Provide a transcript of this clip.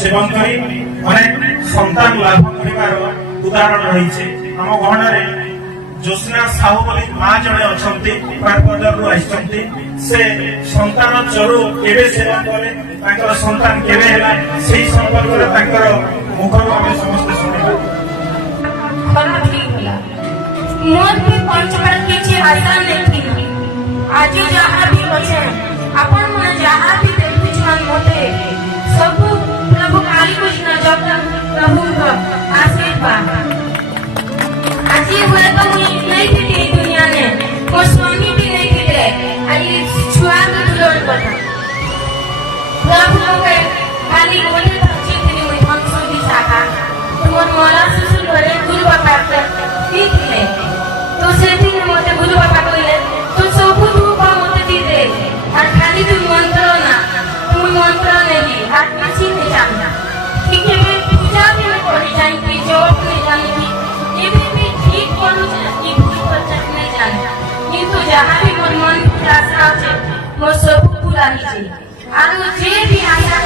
সেবন করে অনেক সন্তান লাভ করিবার উদাহরণ রয়েছে। আম গহণরে জ্যোৎস্না সাহু বলে মা জনে অছন্তি পারপদরু আসছন্তি। সে সন্তান চরু কেবে সেবন কলে তাঙ্কর সন্তান কেবে হেলা সেই সম্পর্কে তাঙ্কর মুখରୁ ଆମେ ସମସ୍ତେ ଶୁଣିବା। ठीक होला मोर भी पंचकर किछि आशा नहीं थी। आज जहाँ भी बचे अपन मन जहाँ भी देखि छन मोते सब प्रभु काली कृष्ण जब प्रभु का आशीर्वाद आज हुए तो नहीं थी दुनिया ने मोर स्वामी भी नहीं थे आई छुआ के दुलोर बता प्रभु के खाली बोले थी थी मैं हंसो भी साका तुमर मोरा सुसुल भरे गुरु बाबा ठीक है तो सेठी मोते गुरु बाबा कहले तो सब रूप मोते दी दे और खाली तू मंत्र ना तुम मंत्र नहीं और किसी नहीं जानना ठीक है मैं पूजा भी नहीं करी जानी की जॉब नहीं जानी की ये भी ठीक करू कि भूल कर नहीं जानी किंतु जहां भी मन मन आशा है वो सब पूरा ही और जे भी आशा